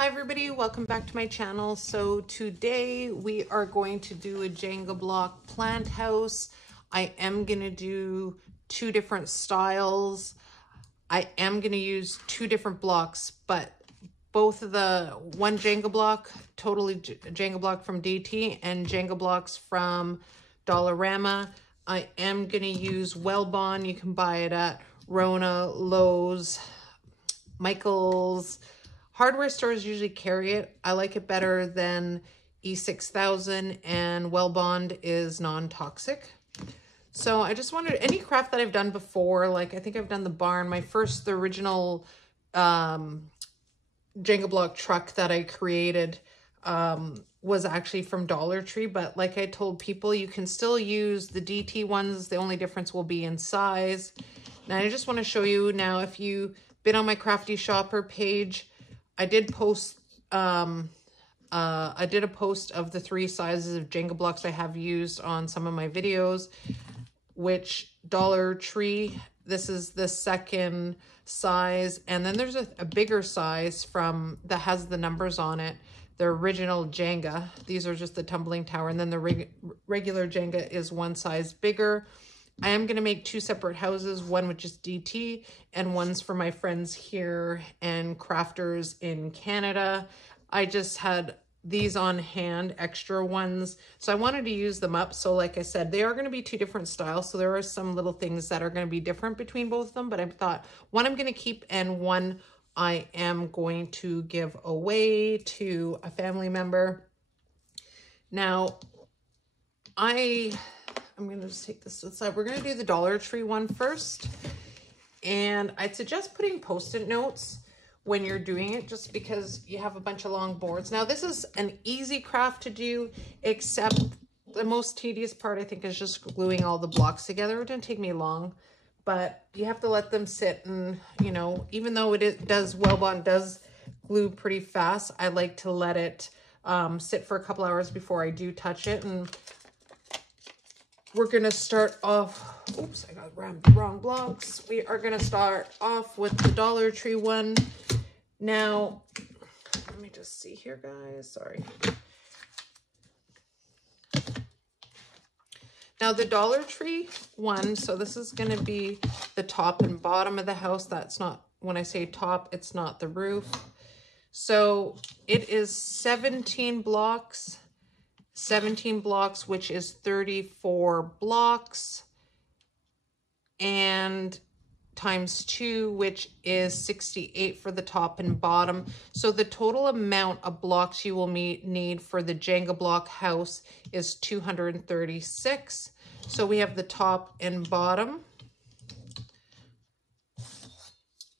Hi everybody, welcome back to my channel. So today we are going to do a Jenga block plant house. I am going to do two different styles. I am going to use two different blocks, but both of the one Jenga block, totally Jenga block from DT and Jenga blocks from Dollarama. I am going to use Wellbond. You can buy it at Rona, Lowe's, Michael's. Hardware stores usually carry it. I like it better than E6000, and Wellbond is non-toxic. So I just wondered, any craft that I've done before, like I think I've done the barn. The original Jenga block truck that I created was actually from Dollar Tree. But like I told people, you can still use the DT ones. The only difference will be in size. Now I just want to show you now, if you've been on my Crafty Shopper page, I did post, I did a post of the 3 sizes of Jenga blocks I have used on some of my videos, which Dollar Tree, this is the second size. And then there's a bigger size that has the numbers on it, the original Jenga. These are just the tumbling tower. And then the regular Jenga is one size bigger. I am going to make 2 separate houses, one with just DT and one's for my friends here and crafters in Canada. I just had these on hand, extra ones, so I wanted to use them up. So like I said, they are going to be 2 different styles, so there are some little things that are going to be different between both of them, but I thought one I'm going to keep and one I am going to give away to a family member. Now, I'm going to just take this to the side. We're going to do the Dollar Tree one first. And I'd suggest putting Post-it notes when you're doing it, just because you have a bunch of long boards. Now, this is an easy craft to do, except the most tedious part, I think, is just gluing all the blocks together. It didn't take me long, but you have to let them sit. And, you know, even though Wellbond does glue pretty fast, I like to let it sit for a couple hours before I do touch it. And we're going to start off, oops, I got the wrong blocks. We are going to start off with the Dollar Tree one. Now, let me just see here, guys. Sorry. Now, the Dollar Tree one, so this is going to be the top and bottom of the house. That's not, when I say top, it's not the roof. So it is 17 blocks. 17 blocks, which is 34 blocks, and times 2, which is 68 for the top and bottom. So the total amount of blocks you will need for the Jenga block house is 236. So we have the top and bottom.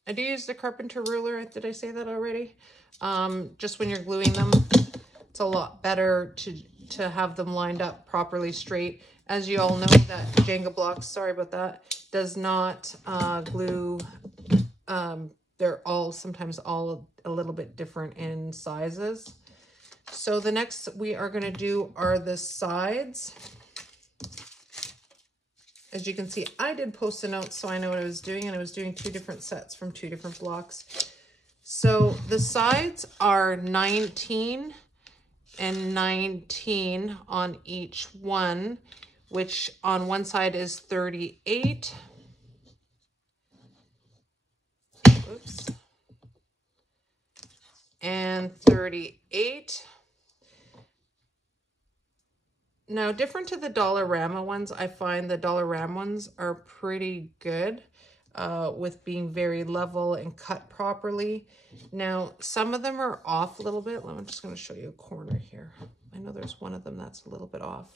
I do use the carpenter ruler. Did I say that already? Just when you're gluing them, it's a lot better to have them lined up properly straight. As you all know, that Jenga blocks, sorry about that, does not glue. They're sometimes all a little bit different in sizes. So the next we are going to do are the sides. As you can see, I did Post-it notes, so I know what I was doing, and I was doing 2 different sets from 2 different blocks. So the sides are 19 and 19 on each one, which on one side is 38. Oops. And 38. Now, different to the Dollarama ones, I find the Dollarama ones are pretty good with being very level and cut properly. Now, some of them are off a little bit. I'm just going to show you a corner here. I know there's one of them that's a little bit off.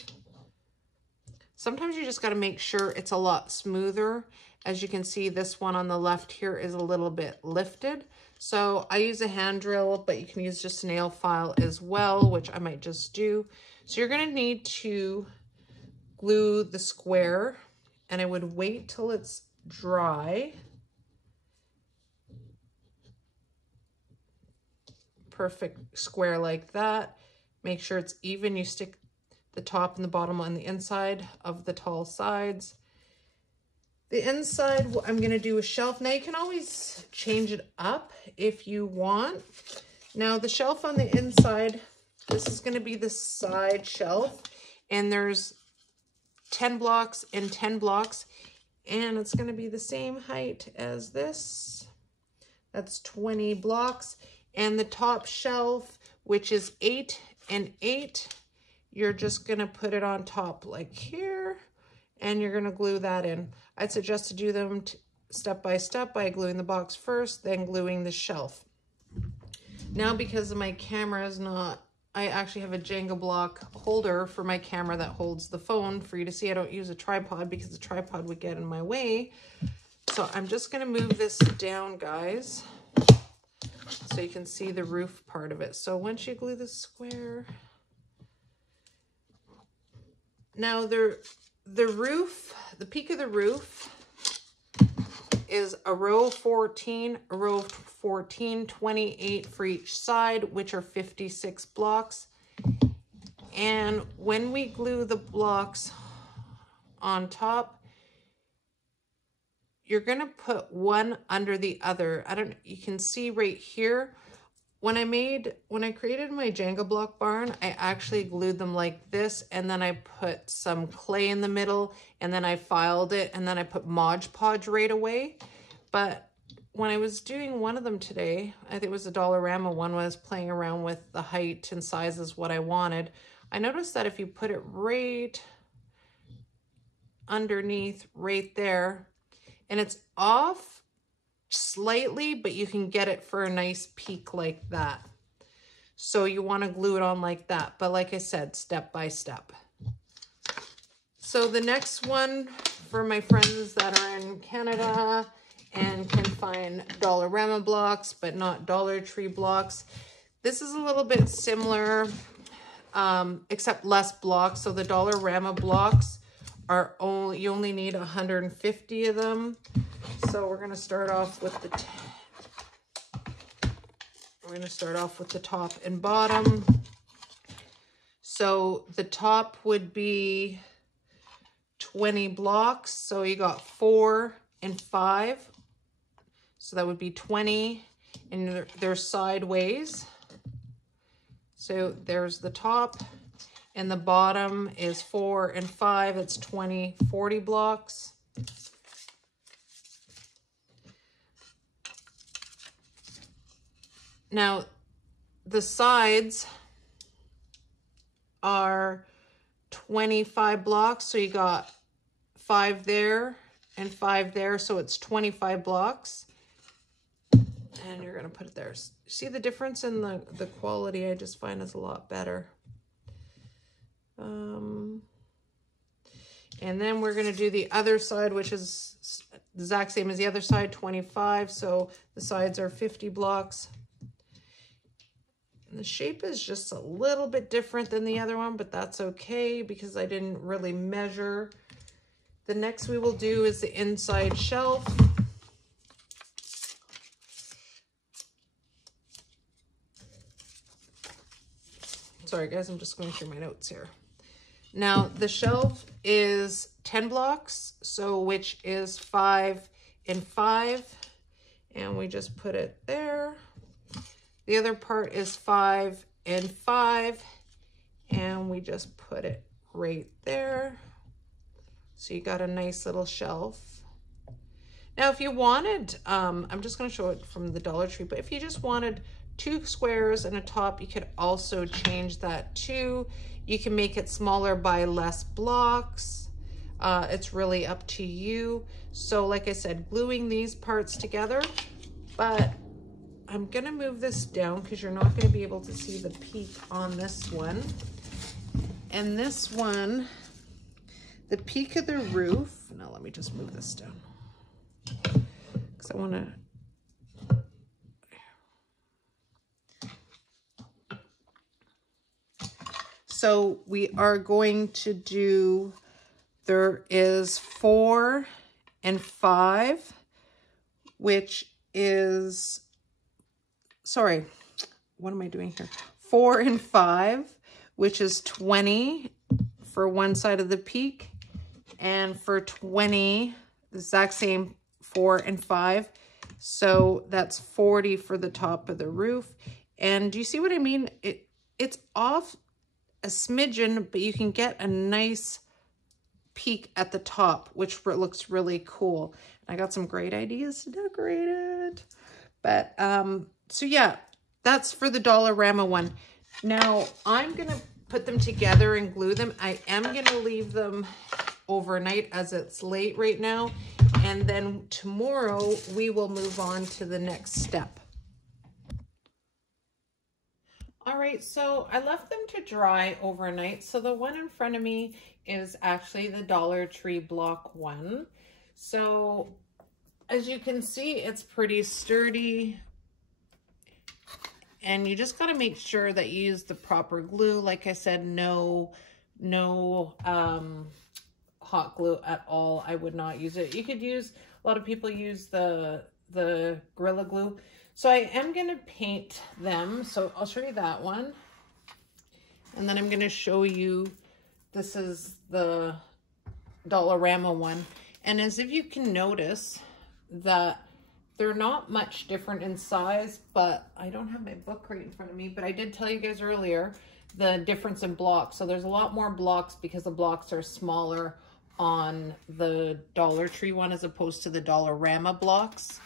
Sometimes you just got to make sure it's a lot smoother. As you can see, this one on the left here is a little bit lifted. So I use a hand drill, but you can use just a nail file as well, which I might just do. So you're going to need to glue the square, and I would wait till it's dry. Perfect square like that. Make sure it's even. You stick the top and the bottom on the inside of the tall sides. The inside, I'm going to do a shelf. Now you can always change it up if you want. Now the shelf on the inside, this is going to be the side shelf, and there's 10 blocks and 10 blocks, and it's going to be the same height as this. That's 20 blocks. And the top shelf, which is 8 and 8, you're just going to put it on top like here, and you're going to glue that in. I'd suggest to do them step by step by gluing the box first, then gluing the shelf. Now, because my camera is not, I actually have a Jenga block holder for my camera that holds the phone for you to see. I don't use a tripod because the tripod would get in my way. So I'm just going to move this down, guys, so you can see the roof part of it. So once you glue the square, now the roof, the peak of the roof is a row of 14, 28 for each side, which are 56 blocks. And when we glue the blocks on top, you're going to put one under the other. You can see right here, when I created my Jenga block barn, I actually glued them like this, and then I put some clay in the middle, and then I filed it, and then I put Mod Podge right away. But when I was doing one of them today, I think it was a Dollarama one, when I was playing around with the height and sizes, what I wanted, I noticed that if you put it right underneath, right there, and it's off slightly, but you can get it for a nice peak like that. So you want to glue it on like that. But like I said, step by step. So the next one, for my friends that are in Canada and can find Dollarama blocks, but not Dollar Tree blocks, this is a little bit similar, except less blocks. So the Dollarama blocks are you only need 150 of them. So we're going to start off with the top and bottom. So the top would be 20 blocks. So you got 4 and 5. So that would be 20, and they're sideways. So there's the top, and the bottom is 4 and 5. It's 20, 40 blocks. Now, the sides are 25 blocks. So you got 5 there and 5 there. So it's 25 blocks. And you're going to put it there. See the difference in the quality? I just find it's a lot better. And then we're going to do the other side, which is the exact same as the other side, 25. So the sides are 50 blocks. And the shape is just a little bit different than the other one, but that's okay because I didn't really measure. The next we will do is the inside shelf. Sorry guys, I'm just going through my notes here. Now the shelf is 10 blocks, so which is 5 and 5, and we just put it there. The other part is 5 and 5, and we just put it right there. So you got a nice little shelf. Now if you wanted, I'm just going to show it from the Dollar Tree, but if you just wanted 2 squares and a top, you could also change that too. You can make it smaller by less blocks. It's really up to you. So like I said, gluing these parts together, but I'm gonna move this down because you're not gonna be able to see the peak on this one. And this one, the peak of the roof, now let me just move this down because I wanna, so we are going to do, there is 4 and 5, which is, sorry, what am I doing here? 4 and 5, which is 20 for one side of the peak, and for 20, the exact same 4 and 5. So that's 40 for the top of the roof. And do you see what I mean? It's off a smidgen, but you can get a nice peak at the top, which looks really cool. I got some great ideas to decorate it. But, so yeah, that's for the Dollarama one. Now, I'm going to put them together and glue them. I am going to leave them overnight as it's late right now. And then tomorrow we will move on to the next step. All right, so I left them to dry overnight. So the one in front of me is actually the Dollar Tree block one. So as you can see, it's pretty sturdy. And you just got to make sure that you use the proper glue. Like I said, no hot glue at all. I would not use it. You could use, a lot of people use the Gorilla Glue. So I am going to paint them. So I'll show you that one. And then I'm going to show you, this is the Dollarama one. And as if you can notice that they're not much different in size, but I don't have my book right in front of me, but I did tell you guys earlier the difference in blocks. So there's a lot more blocks because the blocks are smaller on the Dollar Tree one as opposed to the Dollarama blocks.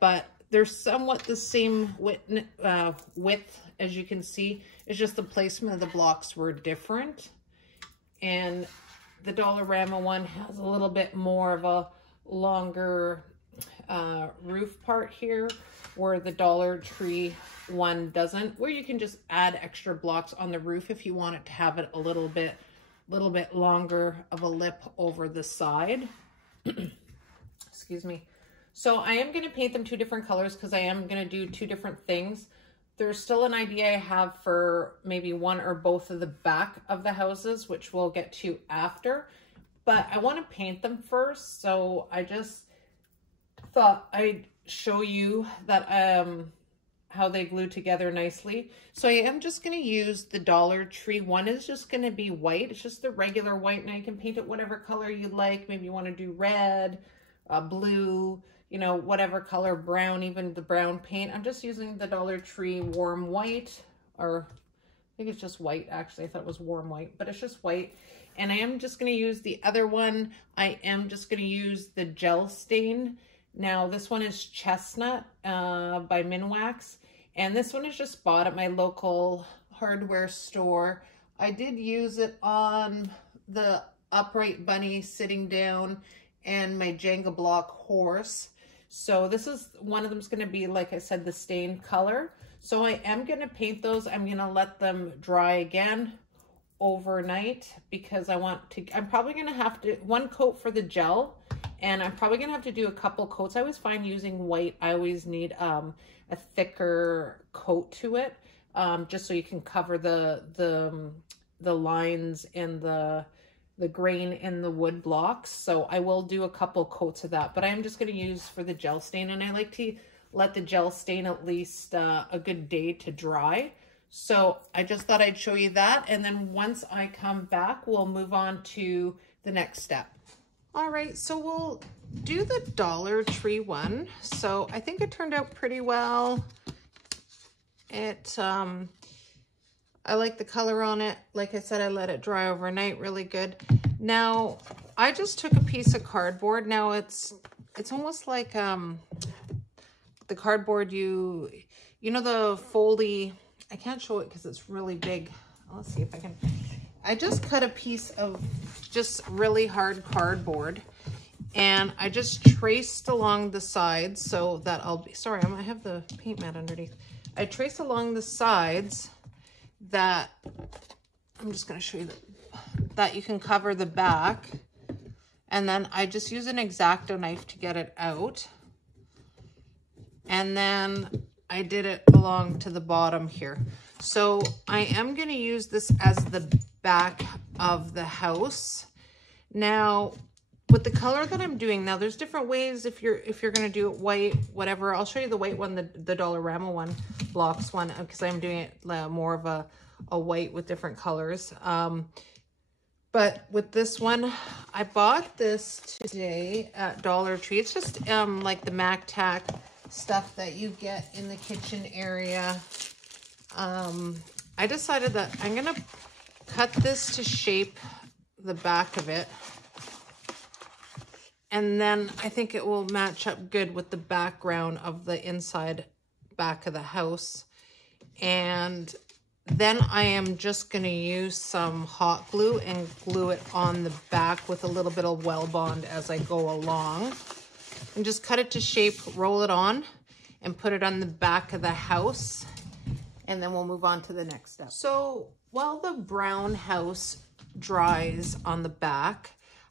But they're somewhat the same width, as you can see. It's just the placement of the blocks were different. And the Dollarama one has a little bit more of a longer roof part here, where the Dollar Tree one doesn't, where you can just add extra blocks on the roof if you want it to have it a little bit longer of a lip over the side. Excuse me. So I am going to paint them two different colors because I am going to do two different things. There's still an idea I have for maybe one or both of the back of the houses, which we'll get to after. But I want to paint them first, so I just thought I'd show you that how they glue together nicely. So I am just going to use the Dollar Tree. One is just going to be white. It's just the regular white, and you can paint it whatever color you like. Maybe you want to do red, blue, you know, whatever color, brown, even the brown paint. I'm just using the Dollar Tree warm white, or I think it's just white actually. I thought it was warm white, but it's just white. And I am just going to use the other one. I am just going to use the gel stain. Now this one is Chestnut by Minwax, and this one is just bought at my local hardware store. I did use it on the upright bunny sitting down and my Jenga block horse. So this is, one of them is going to be, like I said, the stained color. So I am going to paint those. I'm going to let them dry again overnight because I want to, I'm probably going to have to, one coat for the gel, and I'm probably going to have to do a couple coats. I always find using white, I always need a thicker coat to it, just so you can cover the lines and the grain in the wood blocks. So I will do a couple coats of that, but I'm just going to use for the gel stain, and I like to let the gel stain at least a good day to dry. So I just thought I'd show you that, and then once I come back, we'll move on to the next step. All right, so we'll do the Dollar Tree one. So I think it turned out pretty well. I like the color on it. Like I said, I let it dry overnight, really good. Now, I just took a piece of cardboard. Now it's almost like the cardboard you know, the foldy, I can't show it because it's really big. Let's see if I can. I just cut a piece of just really hard cardboard, and I just traced along the sides so that I'll be, sorry, I have the paint mat underneath. I traced along the sides that, I'm just going to show you that you can cover the back, and then I just use an X-Acto knife to get it out, and then I did it along to the bottom here. So I am going to use this as the back of the house. Now, with the color that I'm doing now, there's different ways if you're going to do it white, whatever. I'll show you the white one, the Dollarama one, blocks one, because I'm doing it more of a white with different colors. But with this one, I bought this today at Dollar Tree. It's just like the Mac Tack stuff that you get in the kitchen area. I decided that I'm gonna cut this to shape the back of it. And then I think it will match up good with the background of the inside back of the house. And then I am just going to use some hot glue and glue it on the back with a little bit of Well Bond as I go along. And just cut it to shape, roll it on, and put it on the back of the house. And then we'll move on to the next step. So while the brown house dries on the back,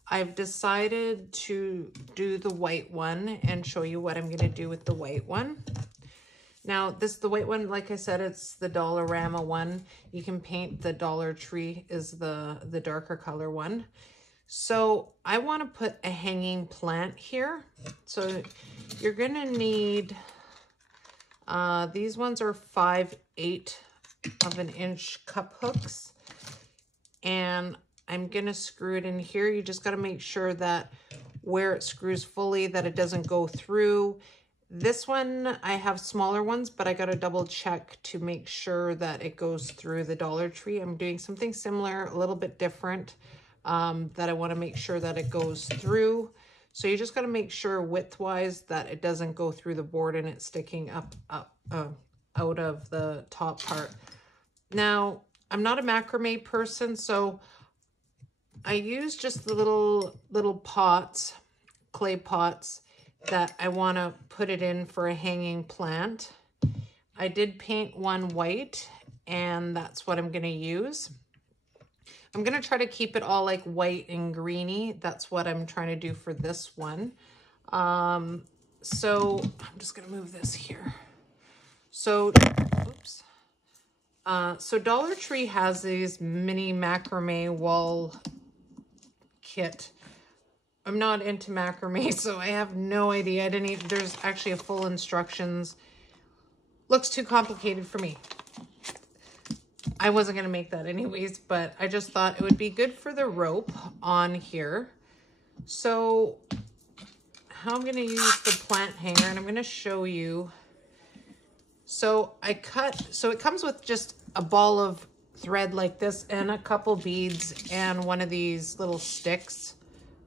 I've decided to do the white one and show you what I'm going to do with the white one. Now, the white one, like I said, it's the Dollarama one. You can paint the Dollar Tree is the darker color one. So I want to put a hanging plant here. So you're going to need, these ones are 5/8 of an inch cup hooks. And I'm going to screw it in here. You just got to make sure that where it screws fully, that it doesn't go through. This one, I have smaller ones, but I got to double check to make sure that it goes through the Dollar Tree. I'm doing something similar, a little bit different, that I want to make sure that it goes through. So you just got to make sure width-wise that it doesn't go through the board and it's sticking up out of the top part. Now, I'm not a macrame person, so I use just the little pots, clay pots, that I want to put it in for a hanging plant. I did paint one white, and that's what I'm going to use. I'm going to try to keep it all like white and greeny. That's what I'm trying to do for this one. So I'm just going to move this here. So, oops. So Dollar Tree has these mini macrame wall kit. I'm not into macrame, so I have no idea. I didn't even, there's actually a full instructions. Looks too complicated for me. I wasn't going to make that anyways, but I just thought it would be good for the rope on here. So how I'm going to use the plant hanger, and I'm going to show you. So it comes with just a ball of thread like this and a couple beads and one of these little sticks.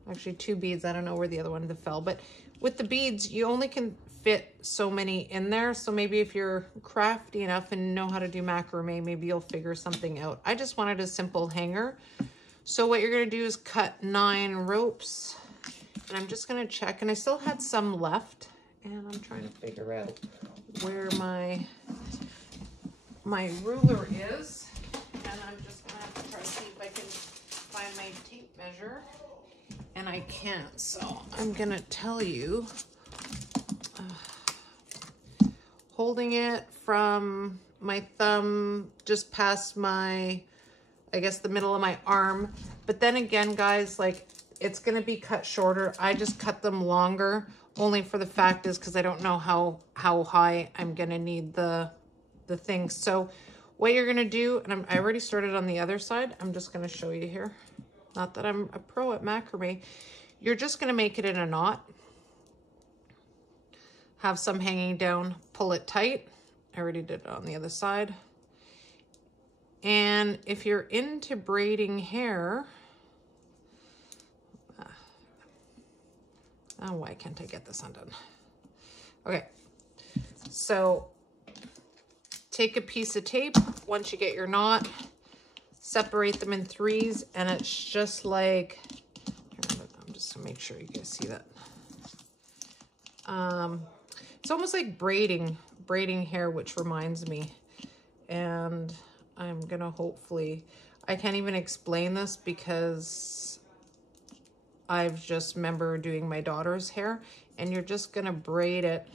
Actually 2 beads. I don't know where the other one fell, but with the beads, you only can fit so many in there. So maybe if you're crafty enough and know how to do macrame, maybe you'll figure something out. I just wanted a simple hanger. So what you're going to do is cut 9 ropes, and I'm just going to check, and I still had some left, and I'm trying to figure out where my ruler is, and I'm just going to have to try to see if I can find my tape measure, and I can't. So I'm going to tell you, holding it from my thumb just past my, I guess, the middle of my arm. But then again, guys, like, it's going to be cut shorter. I just cut them longer, only for the fact is because I don't know how high I'm going to need the thing. So what you're going to do, and I already started on the other side. I'm just going to show you here. Not that I'm a pro at macrame. You're just going to make it in a knot. Have some hanging down, pull it tight. I already did it on the other side. And if you're into braiding hair, oh, why can't I get this undone? Okay, so take a piece of tape. Once you get your knot, separate them in 3s, and it's just like, I'm just gonna make sure you guys see that. It's almost like braiding hair, which reminds me. And I'm gonna hopefully, I can't even explain this because I've just remember doing my daughter's hair, and you're just gonna braid it.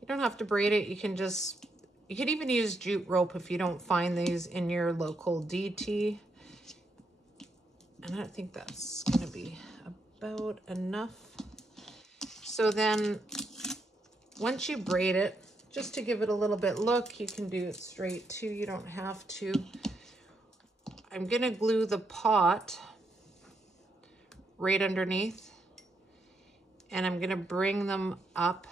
You don't have to braid it. You can even use jute rope if you don't find these in your local DT. And I think that's gonna be about enough. So then once you braid it, just to give it a little bit look, you can do it straight too. You don't have to. I'm gonna glue the pot right underneath, and I'm gonna bring them up,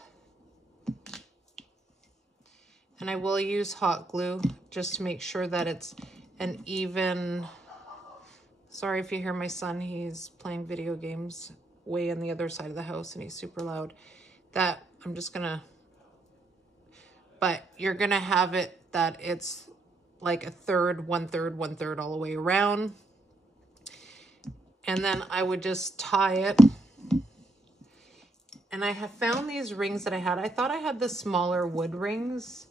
And I will use hot glue just to make sure that it's an even, sorry if you hear my son, he's playing video games way on the other side of the house and he's super loud. That I'm just gonna, but you're gonna have it that it's like a third, one third all the way around. And then I would just tie it. And I have found these rings that I had. I thought I had the smaller wood rings.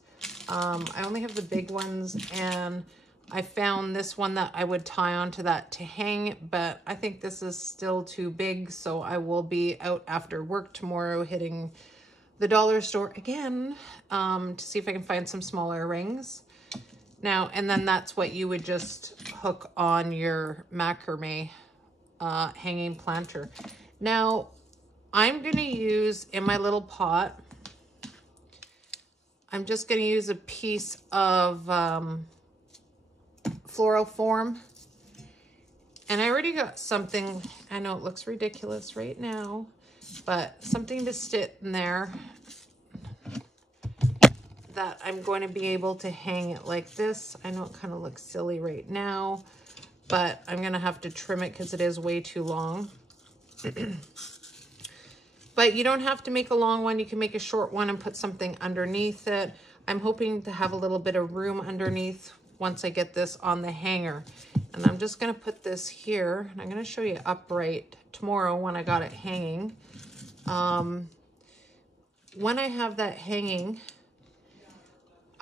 I only have the big ones, and I found this one that I would tie onto that to hang, but I think this is still too big, so I will be out after work tomorrow hitting the dollar store again to see if I can find some smaller rings. Now, and then that's what you would just hook on your macrame hanging planter. Now, I'm going to use, in my little pot, I'm just going to use a piece of floral form. And I already got something, I know it looks ridiculous right now, but something to sit in there that I'm going to be able to hang it like this. I know it kind of looks silly right now, but I'm going to have to trim it because it is way too long. But you don't have to make a long one. You can make a short one and put something underneath it. I'm hoping to have a little bit of room underneath once I get this on the hanger. And I'm just going to put this here. And I'm going to show you upright tomorrow when I got it hanging. When I have that hanging,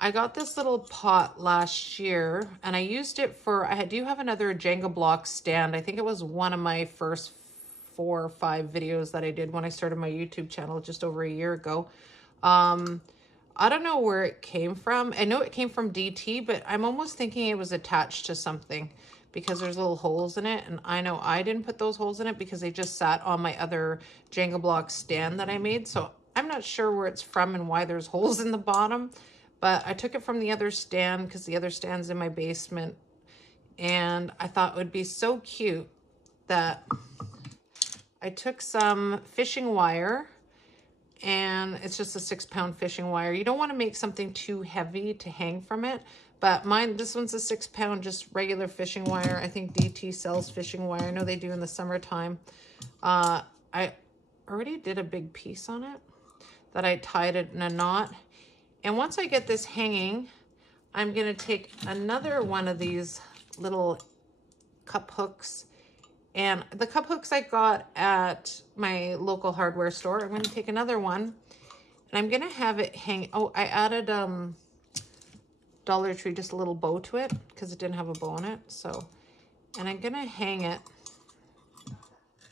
I got this little pot last year. And I used it for, I do have another Jenga block stand. I think it was one of my first 4 or 5 videos that I did when I started my YouTube channel just over a year ago. I don't know where it came from. I know it came from DT, but I'm almost thinking it was attached to something because there's little holes in it. And I know I didn't put those holes in it because they just sat on my other Jenga block stand that I made. So I'm not sure where it's from and why there's holes in the bottom, but I took it from the other stand because the other stand's in my basement. And I thought it would be so cute that I took some fishing wire, and it's just a 6-pound fishing wire. You don't want to make something too heavy to hang from it, but mine, this one's a 6-pound, just regular fishing wire. I think DT sells fishing wire. I know they do in the summertime. I already did a big piece on it that I tied it in a knot. And once I get this hanging, I'm going to take another one of these little cup hooks. And the cup hooks I got at my local hardware store. I'm going to take another one and I'm going to have it hang. Oh, I added Dollar Tree, just a little bow to it because it didn't have a bow on it. So, and I'm going to hang it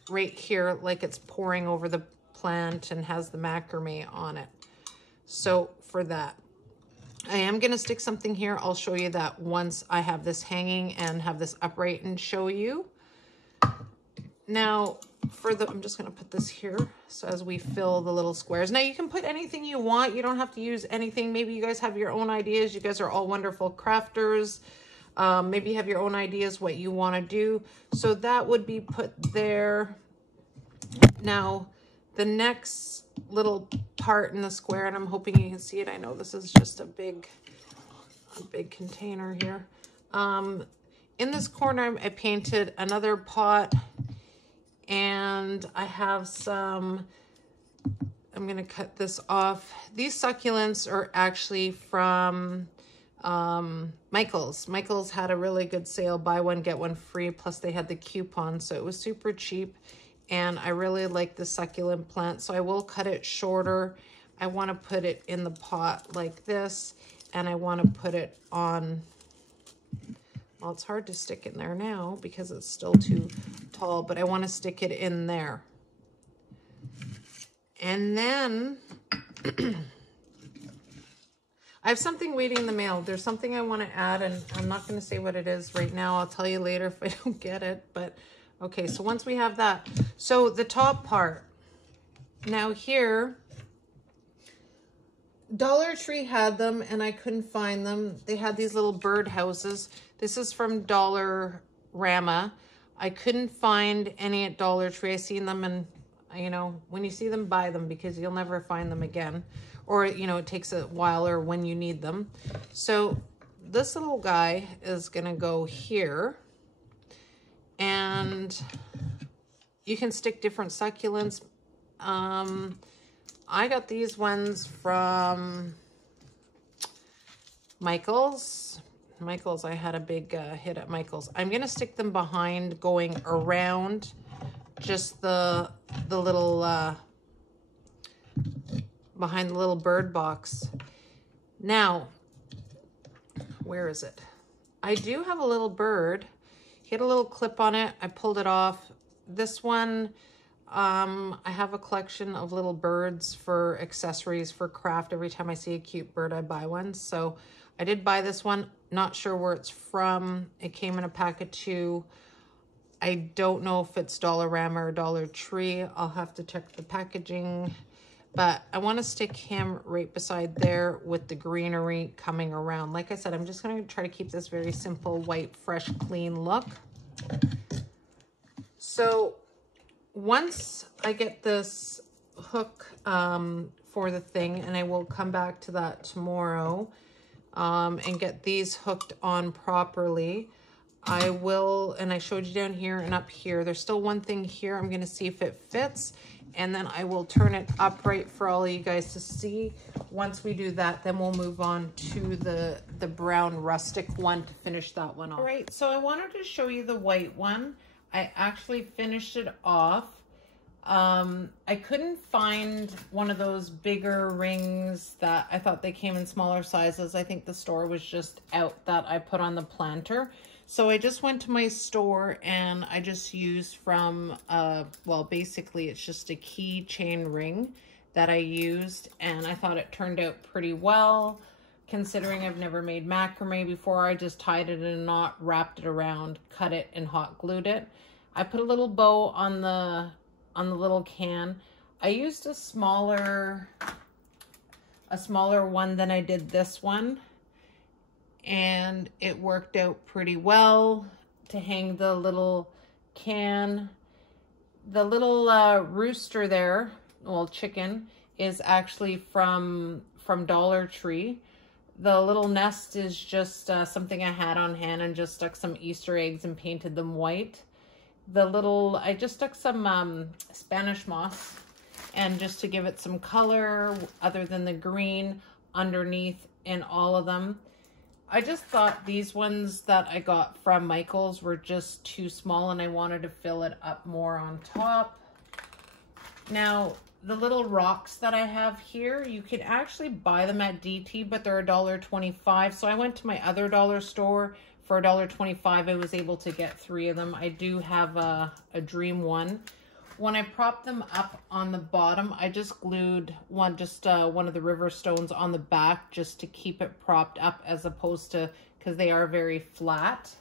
right here like it's pouring over the plant and has the macrame on it. So for that, I am going to stick something here. I'll show you that once I have this hanging and have this upright and show you. Now, for the, I'm just going to put this here so as we fill the little squares. Now, you can put anything you want. You don't have to use anything. Maybe you guys have your own ideas. You guys are all wonderful crafters. Maybe you have your own ideas what you want to do. So that would be put there. Now, the next little part in the square, and I'm hoping you can see it. I know this is just a big container here. In this corner, I painted another pot, and I have some, I'm going to cut this off. These succulents are actually from Michael's. Michael's had a really good sale, buy one, get one free, plus they had the coupon, so it was super cheap. And I really like the succulent plant, so I will cut it shorter. I want to put it in the pot like this, and I want to put it on, well, it's hard to stick in there now because it's still too tall, but I want to stick it in there. And then I have something waiting in the mail. There's something I want to add, and I'm not going to say what it is right now. I'll tell you later if I don't get it, but okay, so once we have that, so the top part, now here, Dollar Tree had them and I couldn't find them. They had these little bird houses. This is from Dollarama. I couldn't find any at Dollar Tree. I seen them, and you know, when you see them, buy them because you'll never find them again. or, you know, it takes a while or when you need them. So this little guy is gonna go here, and you can stick different succulents. I got these ones from Michael's. I had a big hit at Michael's. I'm gonna stick them behind, going around just the little behind the little bird box. Now, where is it? I do have a little bird. He had a little clip on it. I pulled it off. This one, I have a collection of little birds for accessories for craft. Every time I see a cute bird, I buy one. So I did buy this one. Not sure where it's from. It came in a pack of 2. I don't know if it's Dollarama or Dollar Tree. I'll have to check the packaging. But I want to stick him right beside there with the greenery coming around. Like I said, I'm just going to try to keep this very simple, white, fresh, clean look. So once I get this hook for the thing, and I will come back to that tomorrow, and get these hooked on properly, I will, and I showed you down here and up here. There's still one thing here. I'm going to see if it fits, and then I will turn it upright for all of you guys to see. Once we do that, then we'll move on to the brown rustic one to finish that one off. All right, so I wanted to show you the white one. I actually finished it off. I couldn't find one of those bigger rings that I thought they came in smaller sizes. I think the store was just out that I put on the planter. So I just went to my store and I just used from, well, basically it's just a keychain ring that I used, and I thought it turned out pretty well. Considering I've never made macrame before, I just tied it in a knot, wrapped it around, cut it, and hot glued it. I put a little bow on the little can. I used a smaller one than I did this one, and it worked out pretty well to hang the little can. The little rooster there, well, chicken, is actually from Dollar Tree. The little nest is just something I had on hand and just stuck some Easter eggs and painted them white. I just stuck some Spanish moss, and just to give it some color other than the green underneath in all of them. I just thought these ones that I got from Michael's were just too small, and I wanted to fill it up more on top. Now, the little rocks that I have here, you can actually buy them at DT, but they're $1.25. So I went to my other dollar store. For $1.25, I was able to get 3 of them. I do have a dream one. When I propped them up on the bottom, I just glued one of the river stones on the back just to keep it propped up, as opposed to, because they are very flat.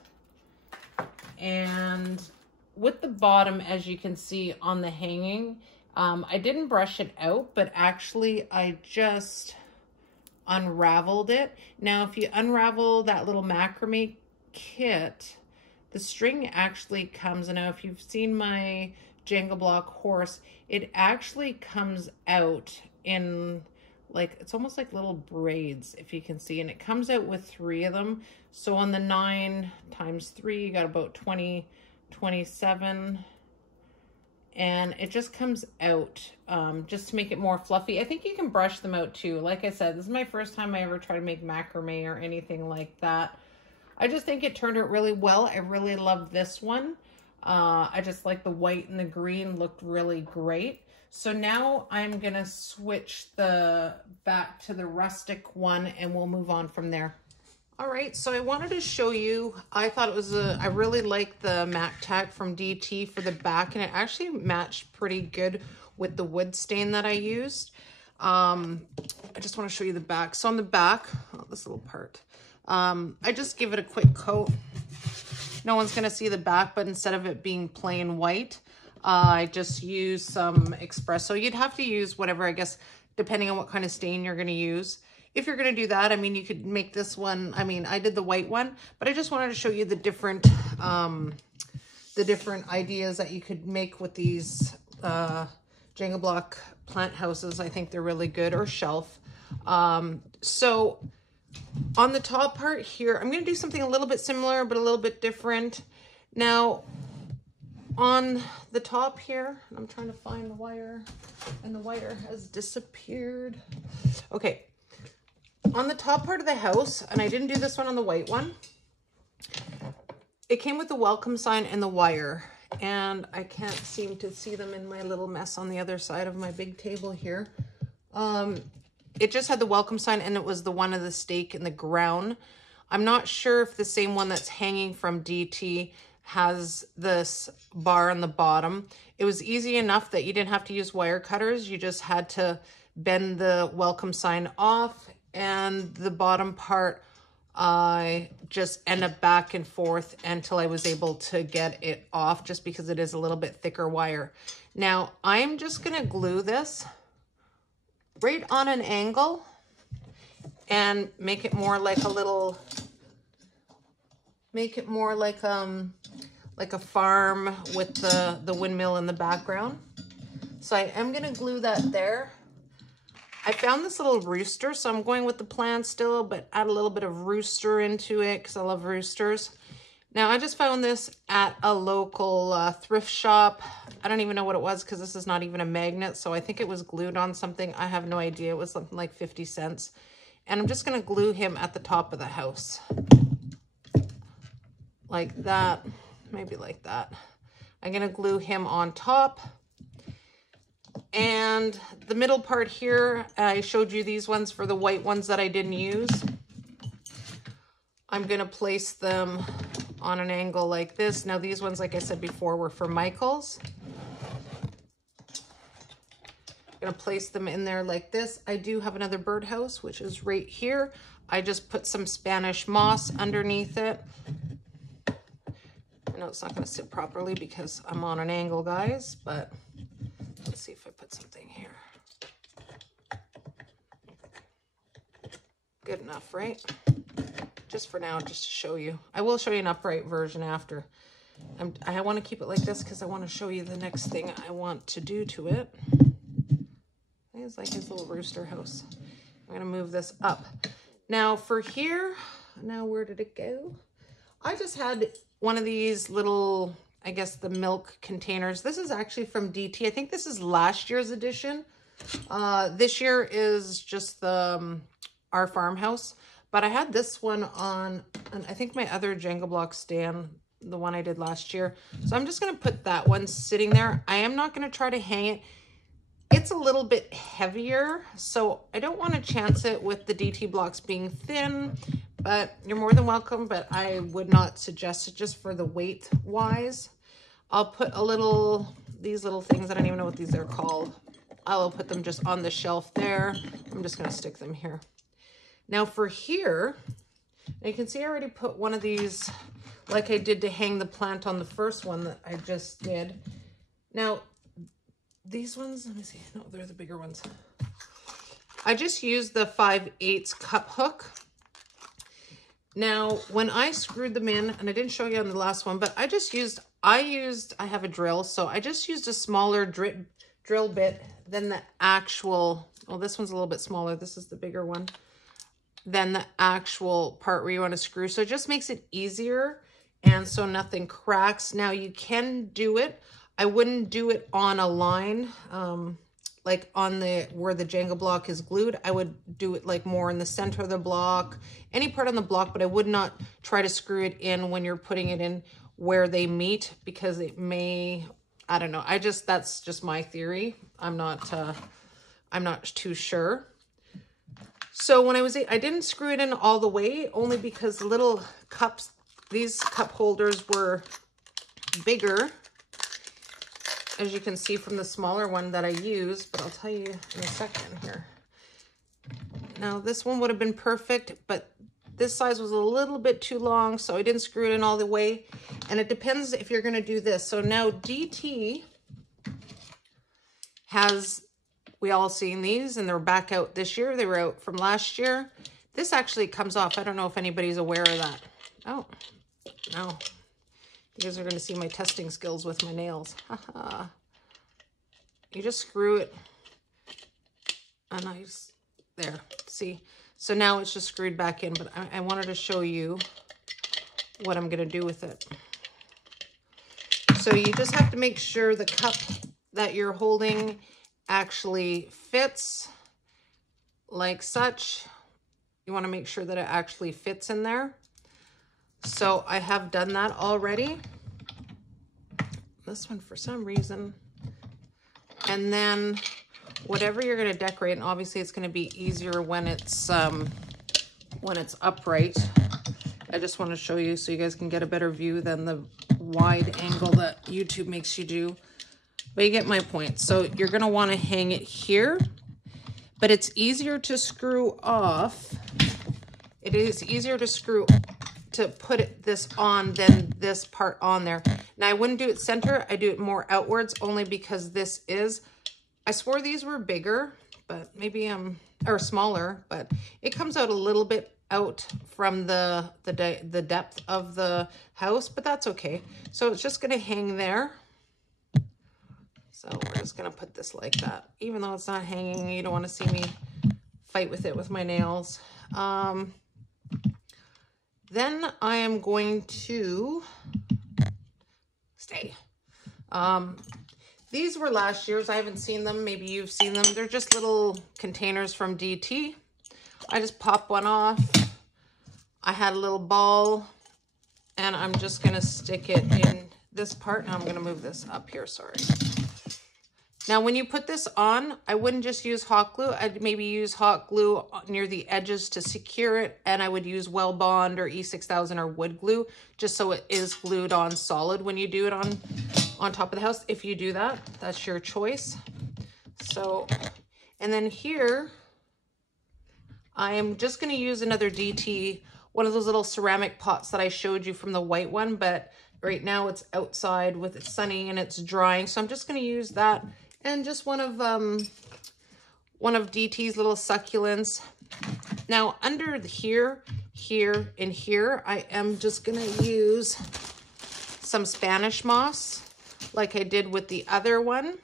And with the bottom, as you can see on the hanging, I didn't brush it out, but actually I just unraveled it. Now, if you unravel that little macrame kit, the string actually comes, and now if you've seen my Jenga block horse, it actually comes out in, like, it's almost like little braids, if you can see, and it comes out with 3 of them. So on the 9 times 3, you got about 27, and it just comes out just to make it more fluffy. I think you can brush them out too. Like I said, this is my first time I ever tried to make macrame or anything like that. I just think it turned out really well. I really love this one. I just like the white and the green looked really great. So now I'm gonna switch back to the rustic one, and we'll move on from there. All right, so I wanted to show you, I thought it was I really like the Mac Tack from DT for the back, and it actually matched pretty good with the wood stain that I used. I just want to show you the back. So on the back, this little part, I just give it a quick coat. No one's going to see the back, but instead of it being plain white, I just use some espresso. You'd have to use whatever, I guess, depending on what kind of stain you're going to use. If you're going to do that, I mean, you could make this one. I mean, I did the white one, but I just wanted to show you the different ideas that you could make with these Jenga block plant houses. I think they're really good, or shelf. So on the top part here, I'm going to do something a little bit similar, but a little bit different. Now, on the top here, I'm trying to find the wire, and the wire has disappeared. Okay, on the top part of the house, and I didn't do this one on the white one, it came with the welcome sign and the wire, and I can't seem to see them in my little mess on the other side of my big table here. It just had the welcome sign, and it was the one of the stake in the ground. I'm not sure if the same one that's hanging from DT has this bar on the bottom. It was easy enough that you didn't have to use wire cutters. You just had to bend the welcome sign off, and the bottom part I just end up back and forth until I was able to get it off, just because it is a little bit thicker wire. Now I'm just gonna glue this right on an angle and make it more like a little, make it more like a farm with the windmill in the background. So I am gonna glue that there. I found this little rooster, so I'm going with the plan still, but add a little bit of rooster into it because I love roosters. Now I just found this at a local thrift shop. I don't even know what it was because this is not even a magnet, so I think it was glued on something. I have no idea. It was something like 50 cents. And I'm just gonna glue him at the top of the house. Like that, maybe like that. I'm gonna glue him on top. And the middle part here, I showed you these ones for the white ones that I didn't use. I'm gonna place them on an angle like this. Now these ones, like I said before, were for Michael's. I'm gonna place them in there like this. I do have another birdhouse, which is right here. I just put some Spanish moss underneath it. I know it's not gonna sit properly because I'm on an angle, guys, but let's see if I put something here. Good enough, right? Just for now, just to show you. I will show you an upright version after. I want to keep it like this because I want to show you the next thing I want to do to it. It's like his little rooster house. I'm going to move this up. Now for here, now where did it go? I just had one of these little, I guess the milk containers. This is actually from DT. I think this is last year's edition. This year is just the our farmhouse. But I had this one on, and I think my other Jenga block stand, the one I did last year. So I'm just going to put that one sitting there. I am not going to try to hang it. It's a little bit heavier, so I don't want to chance it with the DT blocks being thin, but you're more than welcome, but I would not suggest it just for the weight wise. I'll put a little, these little things, I don't even know what these are called. I'll put them just on the shelf there. I'm just going to stick them here. Now for here, you can see I already put one of these like I did to hang the plant on the first one that I just did. Now these ones, let me see, no, they're the bigger ones. I just used the 5/8 cup hook. Now when I screwed them in, and I didn't show you on the last one, but I have a drill, so I just used a smaller drill bit than the actual, well, this one's a little bit smaller, this is the bigger one, than the actual part where you want to screw. So it just makes it easier, and so nothing cracks. Now you can do it. I wouldn't do it on a line, like on the, where the Jenga block is glued. I would do it like more in the center of the block, any part on the block, but I would not try to screw it in when you're putting it in where they meet, because it may, I don't know. That's just my theory. I'm not too sure. So when I didn't screw it in all the way, only because the little cups, these cup holders were bigger, as you can see from the smaller one that I used, but I'll tell you in a second here. Now this one would have been perfect, but this size was a little bit too long, so I didn't screw it in all the way. And it depends if you're gonna do this. So now DT has, we all seen these, and they're back out this year. They were out from last year. This actually comes off. I don't know if anybody's aware of that. Oh, no. You guys are going to see my testing skills with my nails. You just screw it. And There, see? So now it's just screwed back in, but I wanted to show you what I'm going to do with it. So you just have to make sure the cup that you're holding actually fits like such. You want to make sure that it actually fits in there. So I have done that already. This one for some reason. And then whatever you're going to decorate, and obviously it's going to be easier when it's upright. I just want to show you so you guys can get a better view than the wide angle that YouTube makes you do. But you get my point. So you're going to want to hang it here, but it's easier to screw off. It is easier to put this on than this part on there. Now I wouldn't do it center. I do it more outwards only because this is, I swore these were bigger, but maybe or smaller, but it comes out a little bit out from the depth of the house, but that's okay. So it's just gonna hang there. So we're just gonna put this like that. Even though it's not hanging, you don't wanna see me fight with it with my nails. Then I am going to stay. These were last year's. I haven't seen them. Maybe you've seen them. They're just little containers from DT. I just pop one off. I had a little ball, and I'm just going to stick it in this part, and I'm going to move this up here, sorry. Now, when you put this on, I wouldn't just use hot glue. I'd maybe use hot glue near the edges to secure it, and I would use Well Bond or E6000 or wood glue, just so it is glued on solid when you do it on top of the house. If you do that, that's your choice. So, and then here, I am just going to use another DT, one of those little ceramic pots that I showed you from the white one, but right now it's outside with it sunny and it's drying. So I'm just going to use that. And just one of DT's little succulents. Now under here, and here, I am just gonna use some Spanish moss like I did with the other one.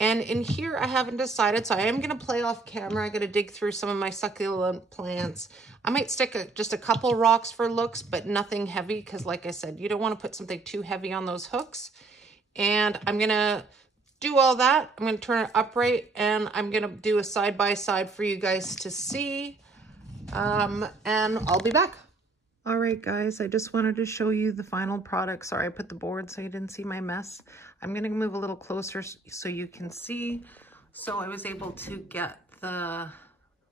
And in here, I haven't decided, so I am gonna play off camera. I gotta dig through some of my succulent plants. I might stick just a couple rocks for looks, but nothing heavy, because like I said, you don't wanna put something too heavy on those hooks. And I'm gonna do all that. I'm going to turn it upright, and I'm going to do a side-by-side for you guys to see, and I'll be back. All right, guys, I just wanted to show you the final product. Sorry, I put the board so you didn't see my mess. I'm going to move a little closer so you can see. So I was able to get the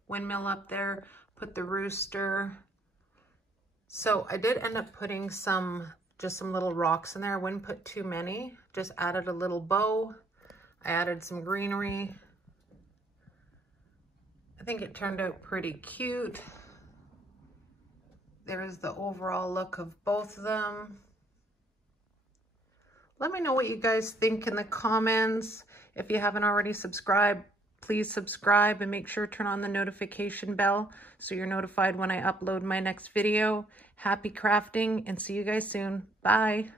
windmill up there, put the rooster. So I did end up putting just some little rocks in there. I wouldn't put too many, just added a little bow. I added some greenery. I think it turned out pretty cute. There's the overall look of both of them. Let me know what you guys think in the comments. If you haven't already subscribed, please subscribe and make sure to turn on the notification bell so you're notified when I upload my next video. Happy crafting and see you guys soon. Bye.